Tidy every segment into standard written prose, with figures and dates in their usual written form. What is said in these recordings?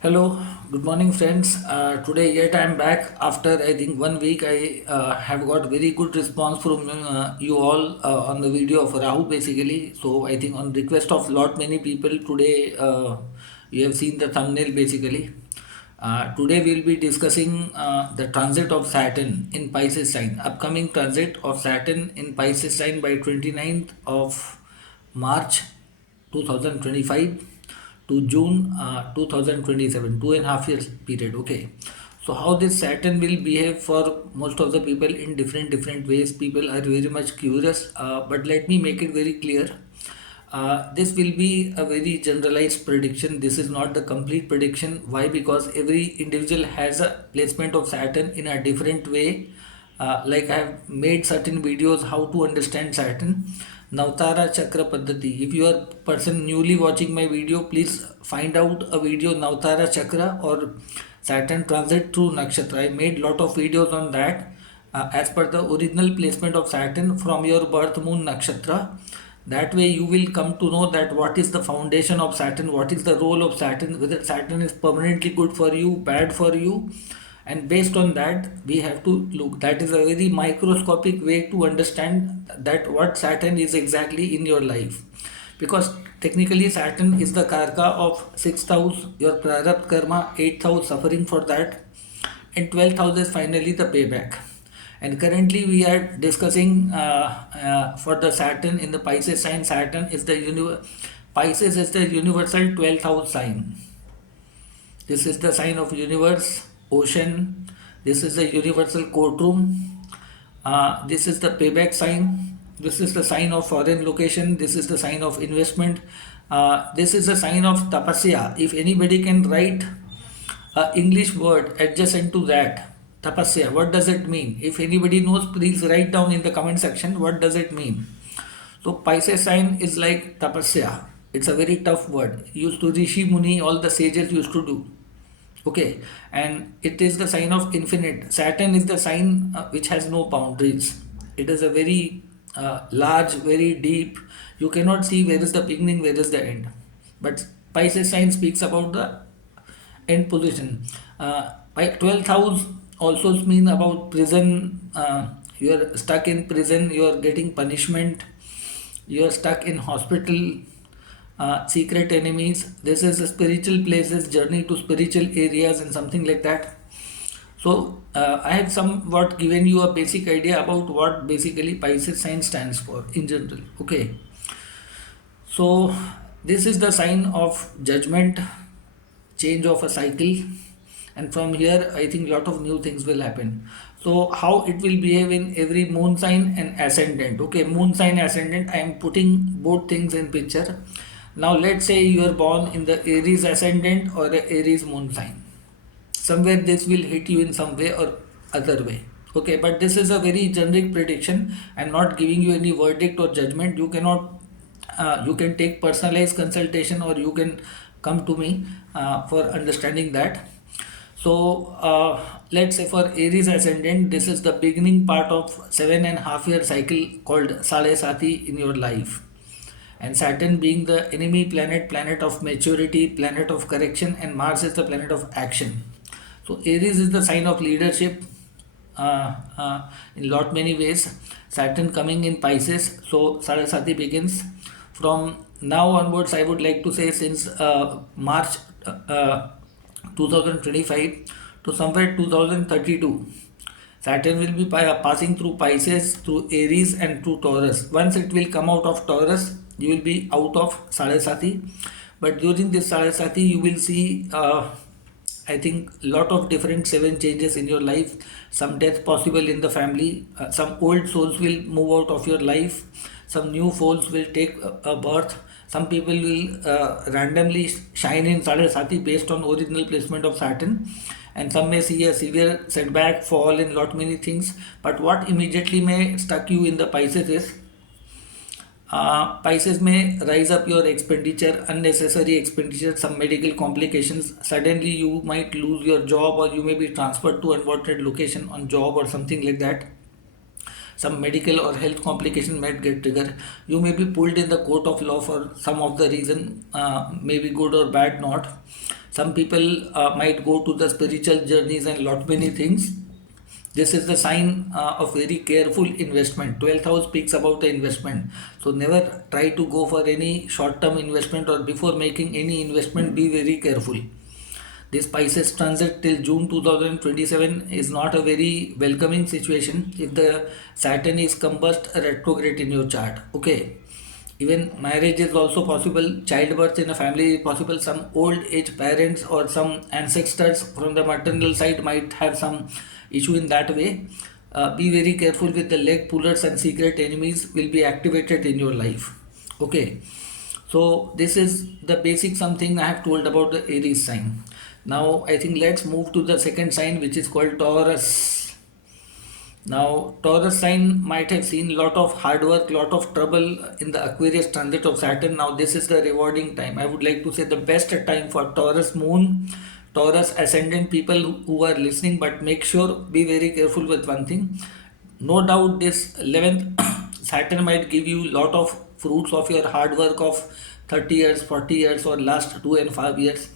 Hello, good morning, friends. Today, yet I am back after I think 1 week. I have got very good response from you all on the video of Rahu, basically. So, I think on request of lot many people today, you have seen the thumbnail basically. Today, we'll be discussing the transit of Saturn in Pisces sign. Upcoming transit of Saturn in Pisces sign by 29th of March 2025 to June 2027, 2.5 years period. Okay, so how this Saturn will behave for most of the people in different ways. People are very much curious, but let me make it very clear. This will be a very generalized prediction. This is not the complete prediction. Why? Because every individual has a placement of Saturn in a different way. Like I have made certain videos how to understand Saturn. Navtara Chakra Paddhati. If you are person newly watching my video, please find out a video Navtara Chakra or Saturn transit through Nakshatra. I made lot of videos on that as per the original placement of Saturn from your birth moon Nakshatra. That way you will come to know that what is the foundation of Saturn, what is the role of Saturn, whether Saturn is permanently good for you, bad for you, and based on that we have to look. That is a very microscopic way to understand that what Saturn is exactly in your life, because technically Saturn is the karka of sixth house, your prarabdha karma, eighth house suffering for that, and 12th house is finally the payback. And currently we are discussing for the Saturn in the Pisces sign. Saturn is the Pisces is the universal 12th house sign. This is the sign of universe, ocean. This is the universal courtroom. This is the payback sign. This is the sign of foreign location. This is the sign of investment. This is the sign of tapasya. If anybody can write a English word adjacent to that, tapasya, what does it mean? If anybody knows, please write down in the comment section what does it mean. So Pisces sign is like tapasya. It's a very tough word. Used to Rishi Muni, all the sages used to do. Okay, and it is the sign of infinite. Saturn is the sign which has no boundaries. It is a very large, very deep. You cannot see where is the beginning, where is the end. But Pisces sign speaks about the end position. By 12th house also mean about prison. You are stuck in prison. You are getting punishment. You are stuck in hospital. Secret enemies. This is a spiritual places, journey to spiritual areas, and something like that. So I have somewhat given you a basic idea about what basically Pisces sign stands for in general. Okay, so this is the sign of judgment, change of a cycle, and from here I think lot of new things will happen. So how it will behave in every moon sign and ascendant. Okay, moon sign, ascendant, I am putting both things in picture. Now let's say you are born in the Aries ascendant or the Aries moon sign. Somewhere this will hit you in some way or other way. Okay, but this is a very generic prediction. I'm not giving you any verdict or judgment. You cannot you can take personalized consultation, or you can come to me for understanding that. So let's say for Aries ascendant, this is the beginning part of 7.5 year cycle called Sale Sati in your life. And Saturn being the enemy planet, planet of maturity, planet of correction, and Mars is the planet of action. So Aries is the sign of leadership in lot many ways. Saturn coming in Pisces, so Saraswati begins from now onwards. I would like to say since March 2025 to somewhere 2032. Saturn will be passing through Pisces, through Aries, and through Taurus. Once it will come out of Taurus, you will be out of Saraswati. But during this Saraswati, you will see, I think, lot of different seven changes in your life. Some death possible in the family. Some old souls will move out of your life. Some new souls will take a birth. Some people will randomly shine in Saraswati based on original placement of Saturn, and some may see a severe setback, fall in lot many things. But what immediately may stuck you in the Pisces is Pisces may rise up your expenditure, unnecessary expenditure, some medical complications. Suddenly you might lose your job, or you may be transferred to unwanted location on job or something like that. Some medical or health complication might get triggered. You may be pulled in the court of law for some of the reason, maybe good or bad, not. Some people might go to the spiritual journeys and lot many things. This is the sign of very careful investment. 12th house speaks about the investment. So never try to go for any short term investment, or before making any investment be very careful. This Pisces transit till June 2027 is not a very welcoming situation if the Saturn is combust retrograde in your chart. Okay. Even marriage is also possible, childbirth in a family is possible, some old age parents or some ancestors from the maternal side might have some issue in that way. Be very careful with the leg pullers, and secret enemies will be activated in your life. Okay, so this is the basic something I have told about the Aries sign. Now I think let's move to the second sign, which is called Taurus. Now, Taurus sign might have seen lot of hard work, lot of trouble in the Aquarius transit of Saturn. Now, this is the rewarding time. I would like to say the best time for Taurus moon, Taurus ascendant people who are listening, but make sure be very careful with one thing. No doubt, this 11th Saturn might give you lot of fruits of your hard work of 30 years, 40 years, or last 2 and 5 years.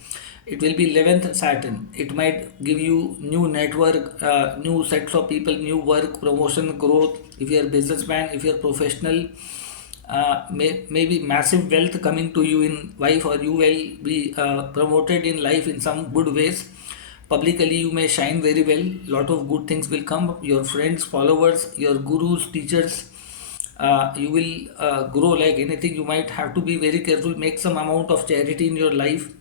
It will be 11th Saturn. It might give you new network, new sets of people, new work, promotion, growth. If you are businessman, if you are professional, maybe massive wealth coming to you in life, or you will be promoted in life in some good ways. Publicly, you may shine very well. Lot of good things will come. Your friends, followers, your gurus, teachers. You will grow like anything. You might have to be very careful. Make some amount of charity in your life.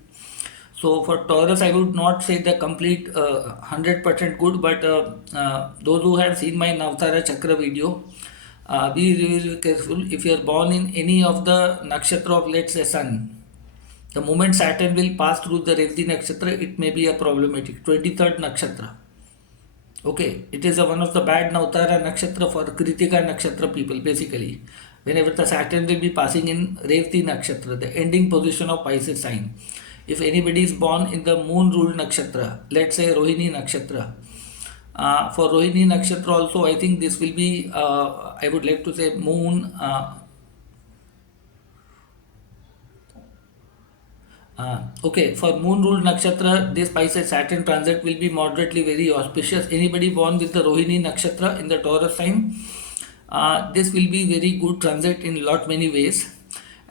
So for Taurus, I would not say the complete 100% good, but those who have seen my Navtara Chakra video, be really careful. If you are born in any of the nakshatra of, let's say, Sun, the moment Saturn will pass through the Revati nakshatra, it may be a problematic. 23rd nakshatra. Okay, it is one of the bad Navtara nakshatra for Kritika nakshatra people, basically. Whenever the Saturn will be passing in Revati nakshatra, the ending position of Pisces sign. If anybody is born in the moon ruled nakshatra, let's say Rohini nakshatra, for Rohini nakshatra also, I think this will be, I would like to say moon. Okay, for moon ruled nakshatra, this Pisces Saturn transit will be moderately very auspicious. Anybody born with the Rohini nakshatra in the Taurus sign, this will be very good transit in lot many ways.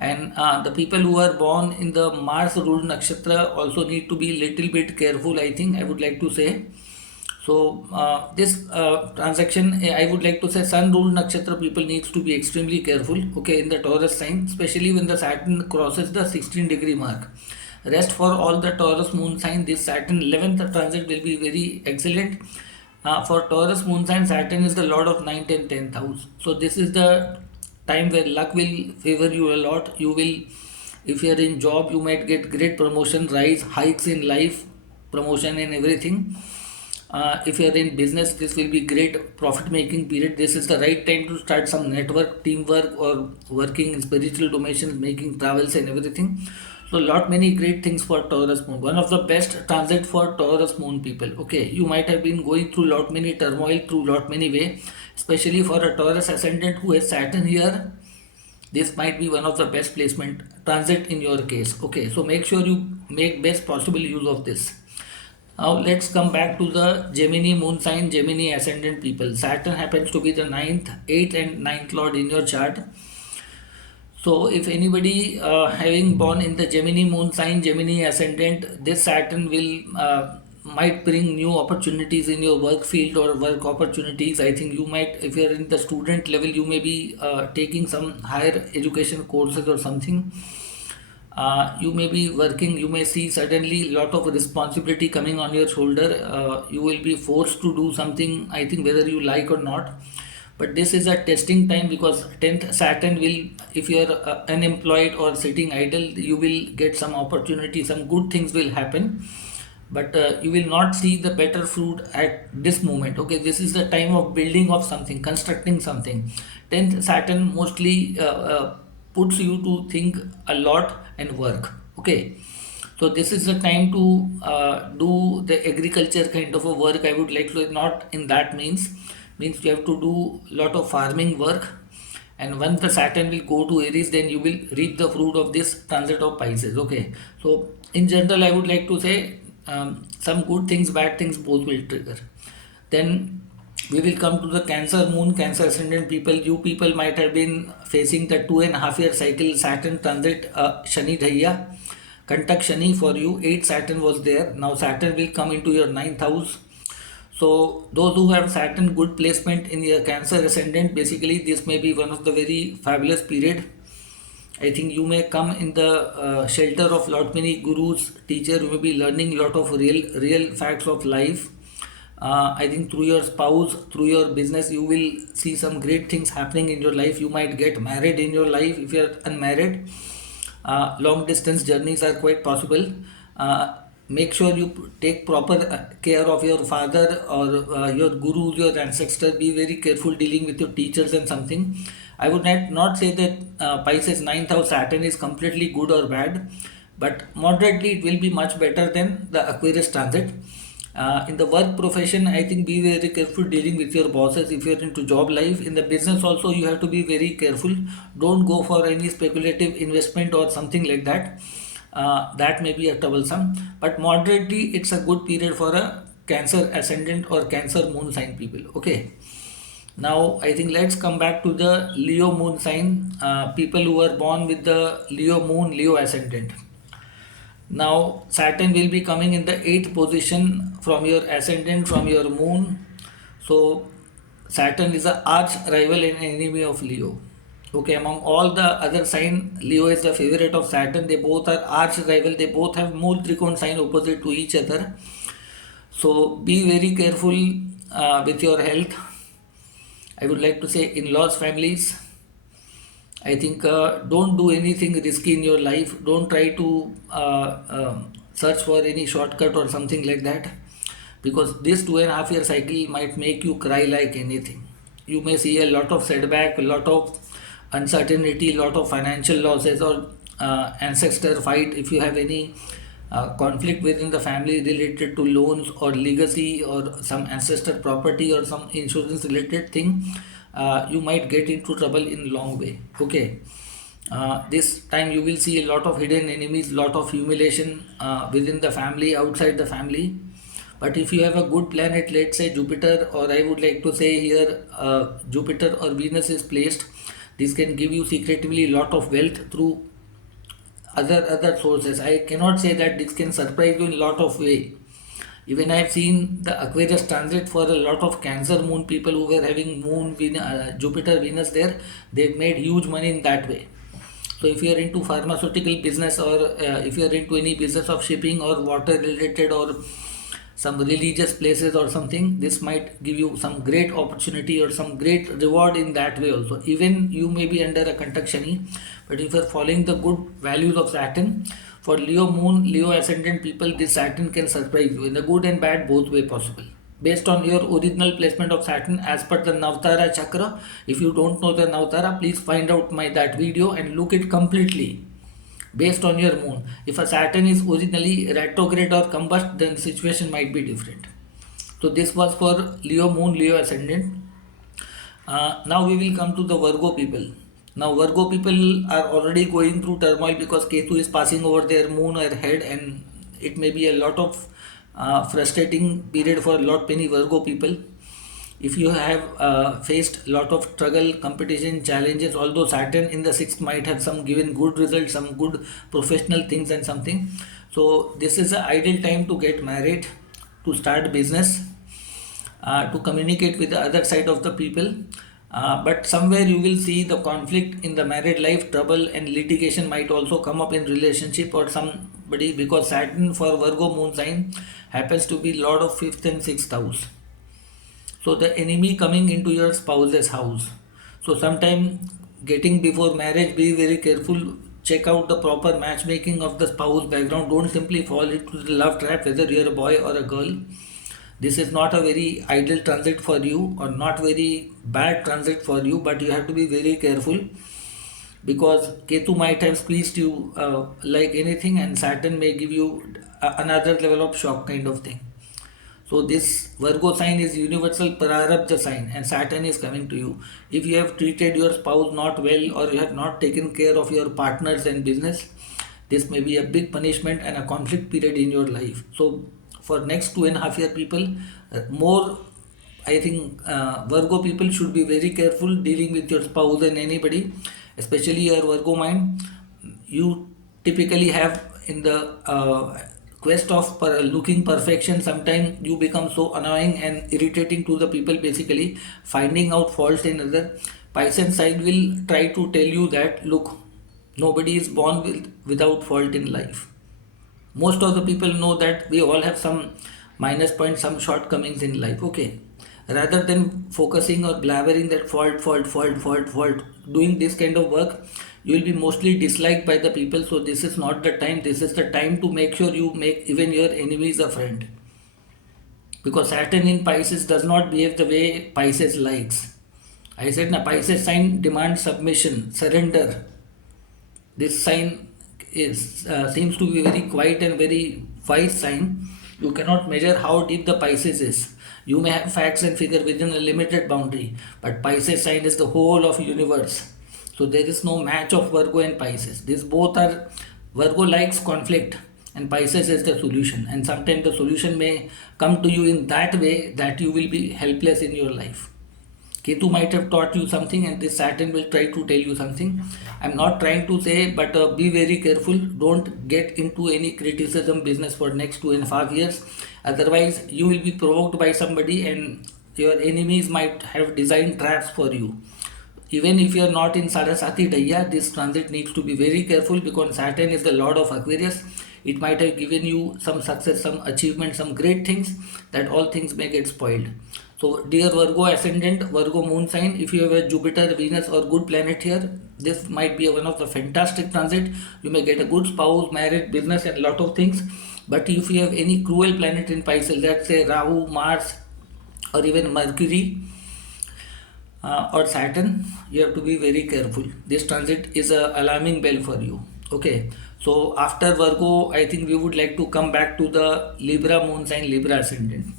And the people who are born in the Mars ruled nakshatra also need to be little bit careful, I think, I would like to say. So this transaction, I would like to say Sun ruled nakshatra people needs to be extremely careful, okay, in the Taurus sign, especially when the Saturn crosses the 16-degree mark. Rest for all the Taurus moon sign, this Saturn 11th transit will be very excellent. For Taurus moon sign, Saturn is the lord of 9th and 10th house. So this is the time where luck will favor you a lot. You will, if you are in job, you might get great promotion, rise, hikes in life, promotion and everything. If you are in business, this will be great profit making period. This is the right time to start some network, teamwork, or working in spiritual domains, making travels and everything. So lot many great things for Taurus moon. One of the best transit for Taurus moon people. Okay, you might have been going through lot many turmoil, through lot many way, especially for a Taurus ascendant who has Saturn here. This might be one of the best placement transit in your case. Okay, so make sure you make best possible use of this. Now let's come back to the Gemini moon sign, Gemini ascendant people. Saturn happens to be the 9th, 8th and 9th lord in your chart. So if anybody having born in the Gemini moon sign, Gemini ascendant, this Saturn will might bring new opportunities in your work field or work opportunities. I think you might, if you are in the student level, you may be taking some higher education courses or something. You may be working, you may see suddenly lot of responsibility coming on your shoulder. You will be forced to do something, I think, whether you like or not. But this is a testing time, because 10th Saturn will, if you are unemployed or sitting idle, you will get some opportunity, some good things will happen. But you will not see the better fruit at this moment. Okay, this is the time of building of something, constructing something. 10th Saturn mostly puts you to think a lot and work. Okay, so this is the time to do the agriculture kind of a work, I would like to, not in that means you have to do lot of farming work. And once the Saturn will go to Aries, then you will reap the fruit of this transit of Pisces. Okay, so in general, I would like to say some good things, bad things, both will trigger. Then we will come to the Cancer moon, Cancer ascendant people. You people might have been facing the 2.5 year cycle Saturn transit, Shani Dhaiya, Kantak Shani for you. 8 Saturn was there. Now Saturn will come into your ninth house. So those who have Saturn good placement in your Cancer ascendant, basically this may be one of the very fabulous period. I think you may come in the shelter of lot many gurus, teacher. You may be learning lot of real facts of life. I think through your spouse, through your business, you will see some great things happening in your life. You might get married in your life if you are unmarried. Long distance journeys are quite possible. Make sure you take proper care of your father or your gurus, your ancestors. Be very careful dealing with your teachers and something. I would not say that Pisces ninth house Saturn is completely good or bad, but moderately it will be much better than the Aquarius transit. In the work profession, I think be very careful dealing with your bosses if you're into job life. In the business also, you have to be very careful. Don't go for any speculative investment or something like that. That may be a troublesome, but moderately it's a good period for a Cancer ascendant or Cancer moon sign people. Okay. Now I think let's come back to the Leo moon sign, people who are born with the Leo moon, Leo ascendant. Now Saturn will be coming in the 8th position from your ascendant, from your moon. So Saturn is the arch rival and enemy of Leo. Okay, among all the other sign, Leo is the favorite of Saturn. They both are arch rival. They both have Mool Trikon sign opposite to each other. So be very careful with your health. I would like to say in-laws, families. I think don't do anything risky in your life. Don't try to search for any shortcut or something like that, because this 2.5 year cycle might make you cry like anything. You may see a lot of setback, a lot of uncertainty, a lot of financial losses or ancestor fight. If you have any conflict within the family related to loans or legacy or some ancestor property or some insurance related thing, you might get into trouble in long way. Okay. This time you will see a lot of hidden enemies, lot of humiliation within the family, outside the family. But if you have a good planet, let's say Jupiter, or I would like to say here Jupiter or Venus is placed, this can give you secretively a lot of wealth through other sources. I cannot say that this can surprise you in a lot of way. Even I have seen the Aquarius transit for a lot of Cancer moon people who were having moon, Jupiter, Venus there. They've made huge money in that way. So if you are into pharmaceutical business, or if you are into any business of shipping or water related or some religious places or something, this might give you some great opportunity or some great reward in that way also. Even you may be under a Kantakshani, but if you are following the good values of Saturn, for Leo moon, Leo ascendant people, this Saturn can surprise you in the good and bad both way possible. Based on your original placement of Saturn as per the Navtara chakra. If you don't know the Navtara, please find out that video and look it completely based on your moon. If a Saturn is originally retrograde or combust, then the situation might be different. So this was for Leo moon, Leo ascendant. Now we will come to the Virgo people. Now Virgo people are already going through turmoil because Ketu is passing over their moon or head, and it may be a lot of frustrating period for lot many Virgo people. If you have faced a lot of struggle, competition, challenges, although Saturn in the 6th might have some given good results, some good professional things and something. So this is the ideal time to get married, to start business, to communicate with the other side of the people. But somewhere you will see the conflict in the married life, trouble and litigation might also come up in relationship or somebody, because Saturn for Virgo moon sign happens to be Lord of 5th and 6th house. So the enemy coming into your spouse's house. So sometime getting before marriage, be very careful. Check out the proper matchmaking of the spouse background. Don't simply fall into the love trap whether you're a boy or a girl. This is not a very ideal transit for you, or not very bad transit for you, but you have to be very careful, because Ketu might have squeezed you like anything, and Saturn may give you another level of shock kind of thing. So this Virgo sign is universal Prarabdha sign, and Saturn is coming to you. If you have treated your spouse not well, or you have not taken care of your partners and business, This may be a big punishment and a conflict period in your life. So for next 2.5 year people, more I think Virgo people should be very careful dealing with your spouse and anybody, especially your Virgo mind. You typically have in the quest of looking perfection, sometimes you become so annoying and irritating to the people, basically finding out faults in other. Pisces sign will try to tell you that look, nobody is born without fault in life. Most of the people know that we all have some minus points, some shortcomings in life. Okay, rather than focusing or blabbering that fault, doing this kind of work, you will be mostly disliked by the people. So this is not the time. This is the time to make sure you make even your enemies a friend, because Saturn in Pisces does not behave the way Pisces likes. I said na, Pisces sign demands submission, surrender. This sign is seems to be very quiet and very wise sign. You cannot measure how deep the Pisces is. You may have facts and figure within a limited boundary, but Pisces sign is the whole of universe. So there is no match of Virgo and Pisces. These both are, Virgo likes conflict and Pisces is the solution. And sometimes the solution may come to you in that way that you will be helpless in your life. Ketu might have taught you something and this Saturn will try to tell you something. I'm not trying to say, but be very careful. Don't get into any criticism business for next 2.5 years. Otherwise, you will be provoked by somebody and your enemies might have designed traps for you. Even if you are not in Saraswati Daya, this transit needs to be very careful, because Saturn is the Lord of Aquarius. It might have given you some success, some achievement, some great things, that all things may get spoiled. So dear Virgo ascendant, Virgo moon sign, if you have a Jupiter, Venus or good planet here, this might be one of the fantastic transit. You may get a good spouse, marriage, business and lot of things. But if you have any cruel planet in Pisces, let's say Rahu, Mars or even Mercury, or Saturn, you have to be very careful. This transit is a alarming bell for you. Okay, so after Virgo, I think we would like to come back to the Libra moon sign, Libra ascendant.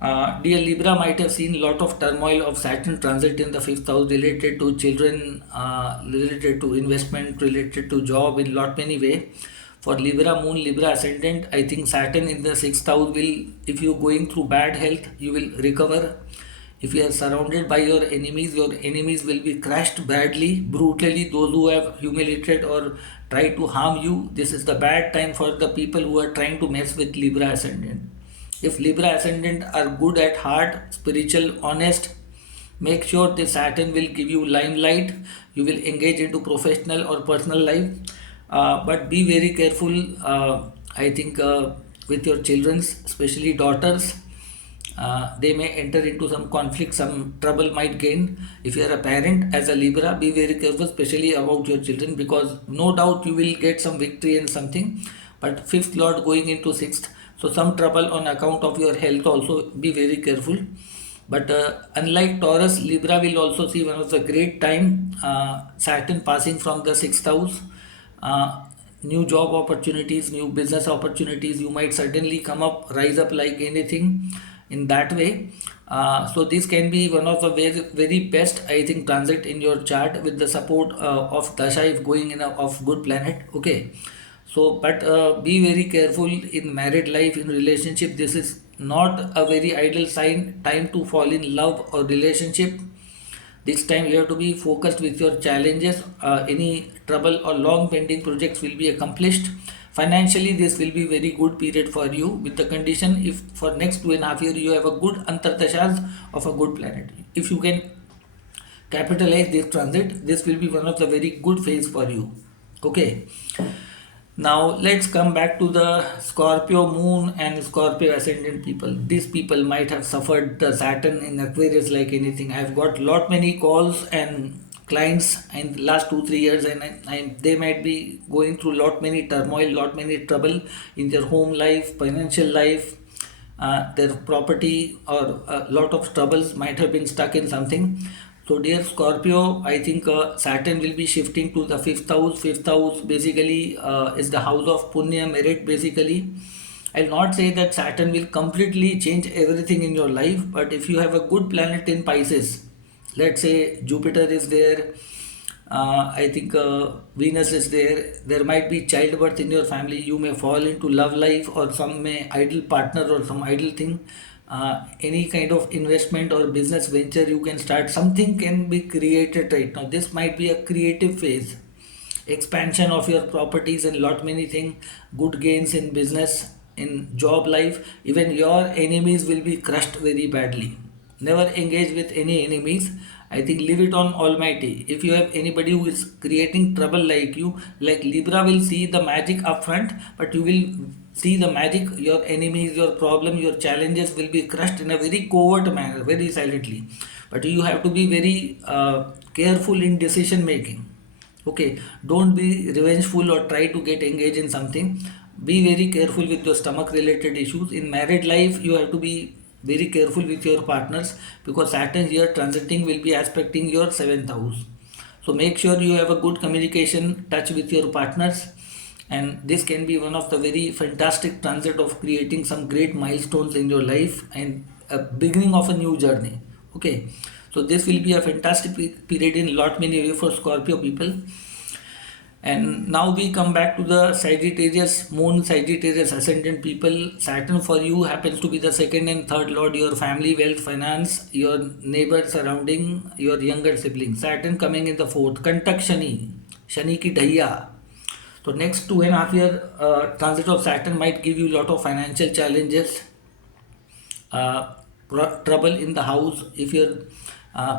Dear Libra might have seen a lot of turmoil of Saturn transit in the fifth house, related to children, related to investment, related to job, in lot many way. For Libra moon, Libra ascendant, I think Saturn in the sixth house will, if you going through bad health, you will recover. If you are surrounded by your enemies will be crushed badly, brutally. Those who have humiliated or tried to harm you, this is the bad time for the people who are trying to mess with Libra ascendant. If Libra ascendant are good at heart, spiritual, honest, make sure the Saturn will give you limelight. You will engage into professional or personal life. But be very careful, I think, with your children, especially daughters. They may enter into some conflict, some trouble might gain. If you are a parent as a Libra, be very careful, especially about your children, because no doubt you will get some victory in something. But fifth lord going into sixth, so some trouble on account of your health also, be very careful. But unlike Taurus, Libra will also see one of the great time, Saturn passing from the sixth house. New job opportunities, new business opportunities, you might certainly come up, rise up like anything in that way. So this can be one of the very best, I think, transit in your chart with the support of Dasha if going in of good planet. Okay, so but be very careful in married life, in relationship. This is not a very ideal time to fall in love or relationship. This time you have to be focused with your challenges. Any trouble or long pending projects will be accomplished. Financially, this will be very good period for you, with the condition if for next 2.5 years you have a good antardashas of a good planet. If you can capitalize this transit, this will be one of the very good phase for you. Okay. Now let's come back to the Scorpio moon and Scorpio ascendant people. These people might have suffered the Saturn in Aquarius like anything. I've got lot many calls and clients in the last 2-3 years, and they might be going through lot many turmoil, lot many trouble in their home life, financial life, their property, or a lot of troubles, might have been stuck in something. So dear Scorpio, I think Saturn will be shifting to the fifth house. Fifth house basically is the house of Punya, merit basically. I'll not say that Saturn will completely change everything in your life, but if you have a good planet in Pisces, let's say Jupiter is there, I think Venus is there. There might be childbirth in your family. You may fall into love life, or some may idle partner or some idle thing. Any kind of investment or business venture you can start. Something can be created right now. This might be a creative phase, expansion of your properties and lot many things, good gains in business, in job life. Even your enemies will be crushed very badly. Never engage with any enemies. I think leave it on Almighty. If you have anybody who is creating trouble like you, like Libra will see the magic up front, but you will see the magic, your enemies, your problem, your challenges will be crushed in a very covert manner, very silently. But you have to be very careful in decision making. Okay, don't be revengeful or try to get engaged in something. Be very careful with your stomach related issues. In married life, you have to be very careful with your partners, because Saturn here transiting will be aspecting your seventh house. So make sure you have a good communication touch with your partners, and this can be one of the very fantastic transit of creating some great milestones in your life and a beginning of a new journey. Okay, so this will be a fantastic period in lot many way for Scorpio people. And now we come back to the Sagittarius moon, Sagittarius ascendant people. Saturn for you happens to be the second and third lord, your family, wealth, finance, your neighbor surrounding, your younger siblings. Saturn coming in the fourth, Kantak Shani, Shani ki Dhaiya. So next 2.5 year transit of Saturn might give you a lot of financial challenges, uh, trouble in the house. If you're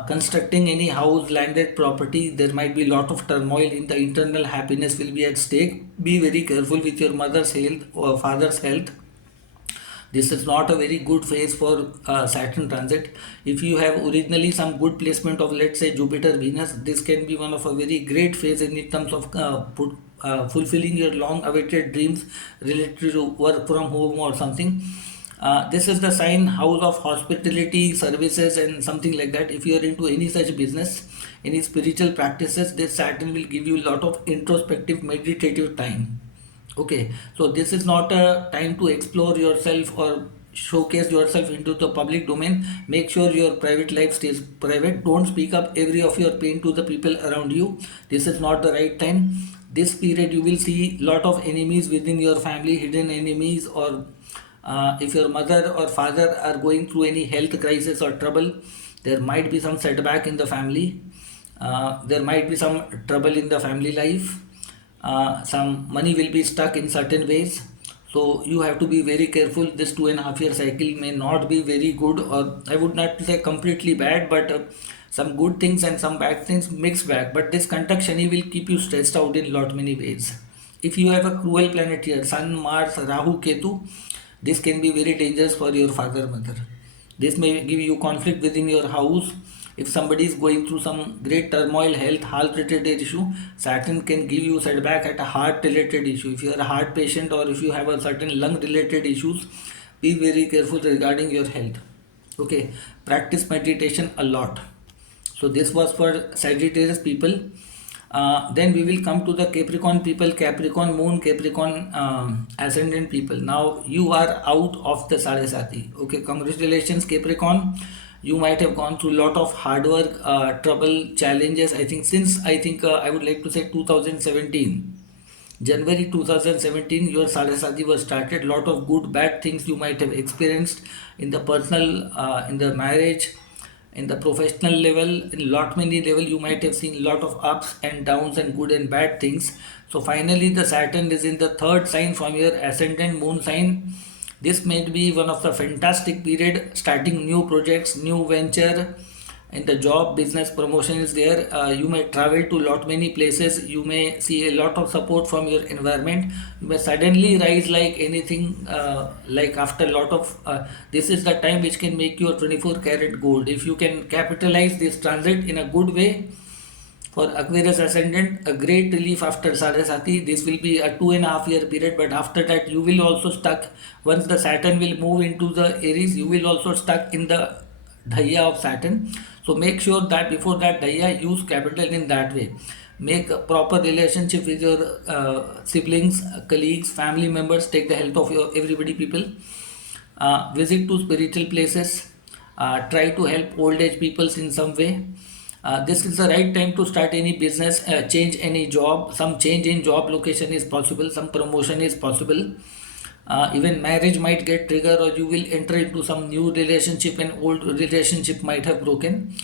constructing any house, landed property, there might be lot of turmoil in the internal happiness will be at stake. Be very careful with your mother's health or father's health. This is not a very good phase for Saturn transit. If you have originally some good placement of, let's say, Jupiter, Venus, this can be one of a very great phase in terms of fulfilling your long awaited dreams related to work from home or something. This is the sign house of hospitality, services, and something like that. If you are into any such business, any spiritual practices, this Saturn will give you a lot of introspective, meditative time. Okay, so this is not a time to explore yourself or showcase yourself into the public domain. Make sure your private life stays private. Don't speak up every of your pain to the people around you. This is not the right time. This period you will see lot of enemies within your family, hidden enemies, or if your mother or father are going through any health crisis or trouble, there might be some setback in the family. There might be some trouble in the family life. Some money will be stuck in certain ways. So you have to be very careful. This 2.5 year cycle may not be very good, or I would not say completely bad, but some good things and some bad things mixed back. But this Kantak Shani will keep you stressed out in lot many ways. If you have a cruel planet here, Sun, Mars, Rahu, Ketu, this can be very dangerous for your father, mother. This may give you conflict within your house. If somebody is going through some great turmoil, health, heart related issue, Saturn can give you setback at a heart related issue. If you are a heart patient or if you have a certain lung related issues, be very careful regarding your health. Okay, practice meditation a lot. So this was for Sagittarius people. Then we will come to the Capricorn people, Capricorn moon, Capricorn ascendant people. Now you are out of the Sarasati. Okay, congratulations, Capricorn. You might have gone through a lot of hard work, trouble, challenges. I would like to say 2017. January 2017, your Sarasati was started. Lot of good, bad things you might have experienced in the personal, in the marriage, in the professional level, in lot many level. You might have seen lot of ups and downs and good and bad things. So finally, the Saturn is in the third sign from your ascendant moon sign. This may be one of the fantastic period, starting new projects, new venture. In the job, business, promotion is there. You may travel to lot many places. You may see a lot of support from your environment. You may suddenly rise like anything, like after a lot of this is the time which can make you a 24 karat gold. If you can capitalize this transit in a good way, for Aquarius ascendant, a great relief after Sarasati. This will be a 2.5 year period, but after that you will also stuck. Once the Saturn will move into the Aries, you will also stuck in the Dhaya of Saturn. So make sure that before that Dhaya, use capital in that way. Make a proper relationship with your siblings, colleagues, family members. Take the health of your everybody people. Visit to spiritual places. Try to help old age peoples in some way. This is the right time to start any business, change any job. Some change in job location is possible, some promotion is possible. Even marriage might get triggered, or you will enter into some new relationship and old relationship might have broken.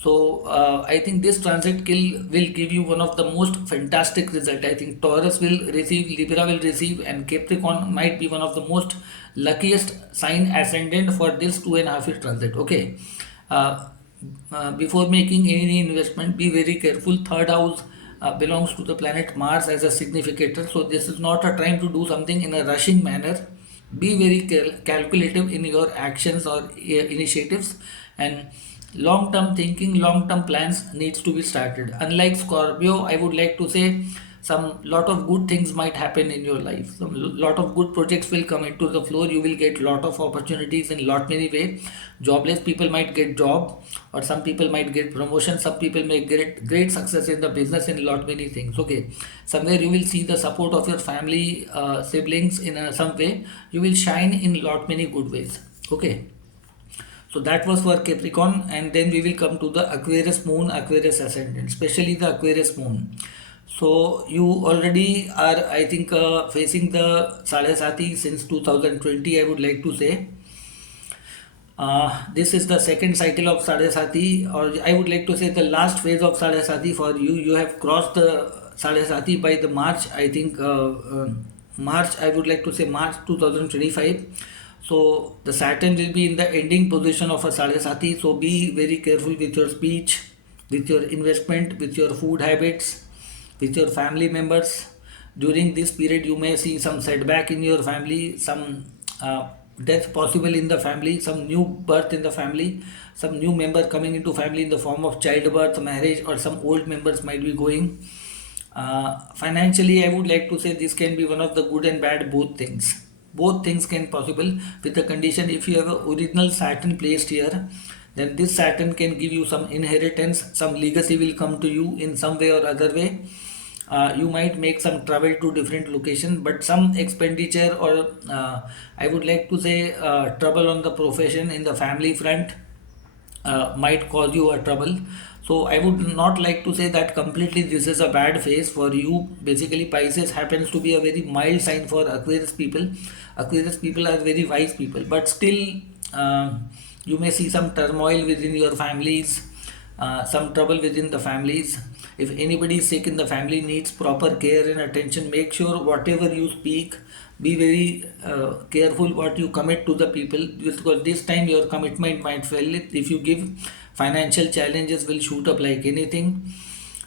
So I think this transit kill will give you one of the most fantastic result. I think Taurus will receive, Libra will receive, and Capricorn might be one of the most luckiest sign ascendant for this 2.5 year transit. Okay. Uh, before making any investment, be very careful. Third house belongs to the planet Mars as a significator, so this is not a time to do something in a rushing manner. Be very calculative in your actions or initiatives, and long term thinking, long term plans needs to be started. Unlike Scorpio, I would like to say some lot of good things might happen in your life. Some lot of good projects will come into the floor. You will get lot of opportunities in lot many ways. Jobless people might get job, or some people might get promotion. Some people may get great success in the business, in lot many things. Okay, somewhere you will see the support of your family, siblings in some way. You will shine in lot many good ways. Okay, so that was for Capricorn, and then we will come to the Aquarius moon, Aquarius ascendant, especially the Aquarius moon. So you already are, I think, facing the Sadhasati since 2020. I would like to say this is the second cycle of Sadhasati, or I would like to say the last phase of Sadhasati for you. You have crossed the Sadhasati by the March, I think, March, I would like to say March 2025. So the Saturn will be in the ending position of a Sadhasati. So be very careful with your speech, with your investment, with your food habits, with your family members. During this period, you may see some setback in your family, some death possible in the family, some new birth in the family, some new member coming into family in the form of childbirth, marriage, or some old members might be going. Financially, I would like to say this can be one of the good and bad both things. Both things can possible, with the condition if you have a original Saturn placed here, then this Saturn can give you some inheritance, some legacy will come to you in some way or other way. You might make some travel to different location, but some expenditure, or I would like to say trouble on the profession in the family front might cause you a trouble. So I would not like to say that completely this is a bad phase for you. Basically, Pisces happens to be a very mild sign for Aquarius people. Aquarius people are very wise people, but still you may see some turmoil within your families, some trouble within the families. If anybody is sick in the family, needs proper care and attention, make sure whatever you speak, be very careful what you commit to the people, because this time your commitment might fail. If you give, financial challenges will shoot up like anything.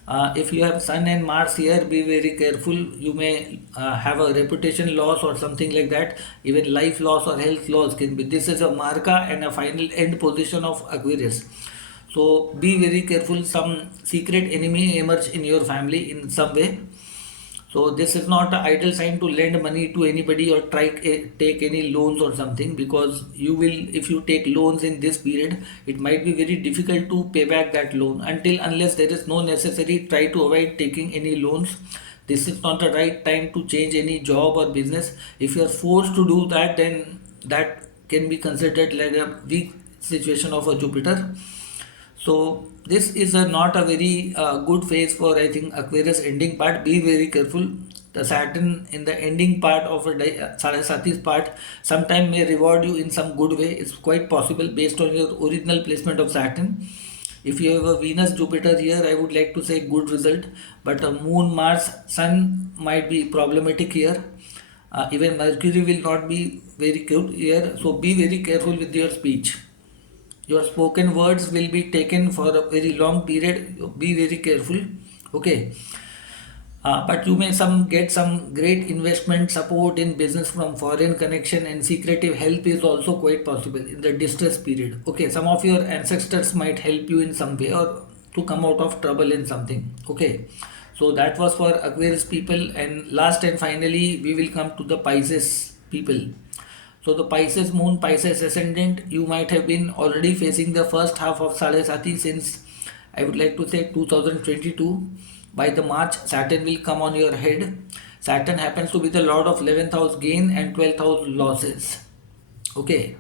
If you have Sun and Mars here, be very careful. You may have a reputation loss or something like that. Even life loss or health loss can be. This is a Marka and a final end position of Aquarius. So be very careful. Some secret enemy emerge in your family in some way. So this is not an ideal sign to lend money to anybody, or try take any loans or something, because you will, if you take loans in this period, it might be very difficult to pay back that loan. Until unless there is no necessary, try to avoid taking any loans. This is not the right time to change any job or business. If you are forced to do that, then that can be considered like a weak situation of a Jupiter. So this is not a very good phase for, I think, Aquarius ending part. Be very careful. The Saturn in the ending part of a Saraswati's part sometime may reward you in some good way. It's quite possible based on your original placement of Saturn. If you have a Venus Jupiter here, I would like to say good result. But a Moon, Mars, Sun might be problematic here. Even Mercury will not be very good here. So be very careful with your speech. Your spoken words will be taken for a very long period. Be very careful. Okay. But you may get some great investment support in business from foreign connection, and secretive help is also quite possible in the distress period. Okay, some of your ancestors might help you in some way, or to come out of trouble in something. Okay, so that was for Aquarius people, and last and finally we will come to the Pisces people. So the Pisces moon, Pisces ascendant, you might have been already facing the first half of Sadhasati since, I would like to say, 2022. By the March, Saturn will come on your head. Saturn happens to be the lord of 11th house gain and 12th house losses. Okay.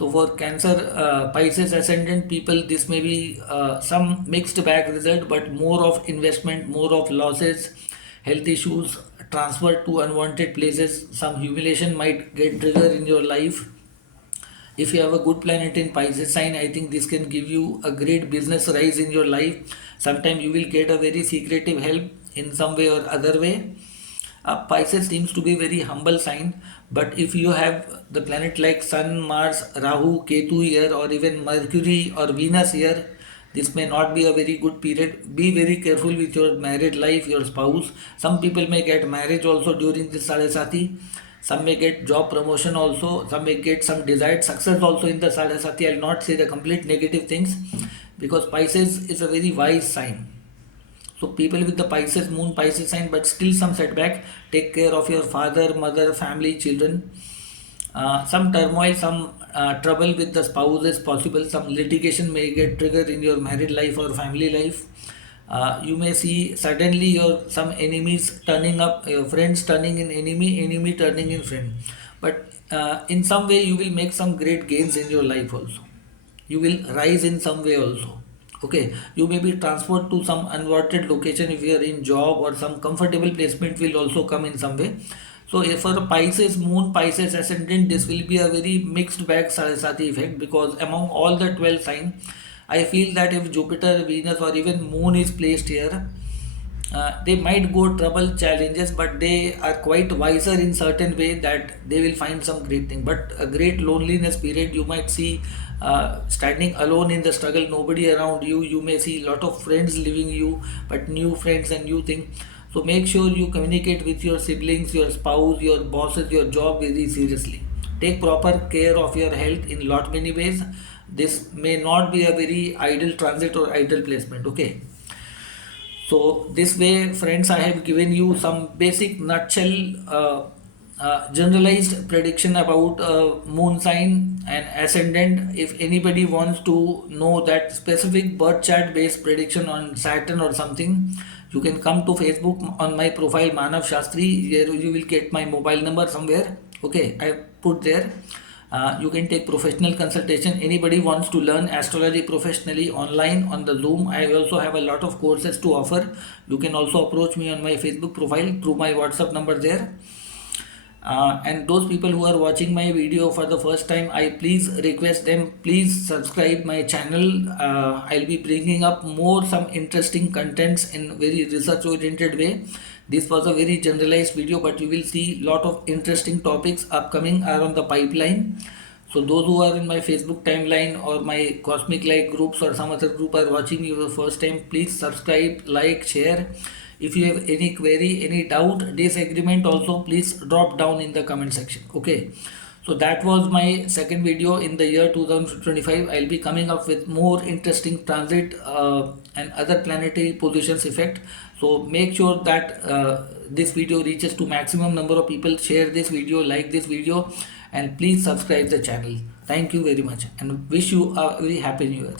So for Cancer, Pisces ascendant people, this may be some mixed bag result, but more of investment, more of losses, health issues, transfer to unwanted places, some humiliation might get trigger in your life. If you have a good planet in Pisces sign, I think this can give you a great business rise in your life. Sometimes you will get a very secretive help in some way or other way. Pisces seems to be very humble sign, but if you have the planet like Sun, Mars, Rahu, Ketu here, or even Mercury or Venus here, this may not be a very good period. Be very careful with your married life, your spouse. Some people may get marriage also during this Sadasati. Some may get job promotion also. Some may get some desired success also in the Sadasati. I'll not say the complete negative things, because Pisces is a very wise sign. So people with the Pisces moon, Pisces sign, but still some setback. Take care of your father, mother, family, children. Some turmoil, some trouble with the spouse is possible. Some litigation may get triggered in your married life or family life. You may see suddenly your some enemies turning up, your friends turning in enemy, enemy turning in friend. But in some way you will make some great gains in your life also. You will rise in some way also. Okay, you may be transferred to some unwanted location if you are in job, or some comfortable placement will also come in some way. So if for Pisces moon, Pisces ascendant, this will be a very mixed bag Saraswati effect, because among all the 12 signs, I feel that if Jupiter, Venus, or even moon is placed here, they might go trouble challenges, but they are quite wiser in certain way that they will find some great thing. But a great loneliness period, you might see standing alone in the struggle, nobody around you. You may see lot of friends leaving you, but new friends and new thing. So make sure you communicate with your siblings, your spouse, your bosses, your job very seriously. Take proper care of your health in lot many ways. This may not be a very idle transit or idle placement. Okay, so this way, friends, I have given you some basic nutshell, generalized prediction about moon sign and ascendant. If anybody wants to know that specific birth chart based prediction on Saturn or something, you can come to Facebook on my profile Manav Shastri. Where you will get my mobile number somewhere. Okay, I put there. You can take professional consultation. Anybody wants to learn astrology professionally online on the Zoom, I also have a lot of courses to offer. You can also approach me on my Facebook profile through my WhatsApp number there. And those people who are watching my video for the first time, I please request them, please subscribe my channel. I'll be bringing up more some interesting contents in very research oriented way. This was a very generalized video, but you will see lot of interesting topics upcoming are on the pipeline. So those who are in my Facebook timeline or my Cosmic Like groups or some other group are watching me for the first time, please subscribe, like, share. If you have any query, any doubt, disagreement also, please drop down in the comment section. Okay. So that was my second video in the year 2025. I'll be coming up with more interesting transit and other planetary positions effect. So make sure that this video reaches to maximum number of people. Share this video, like this video, and please subscribe the channel. Thank you very much and wish you a very happy new year.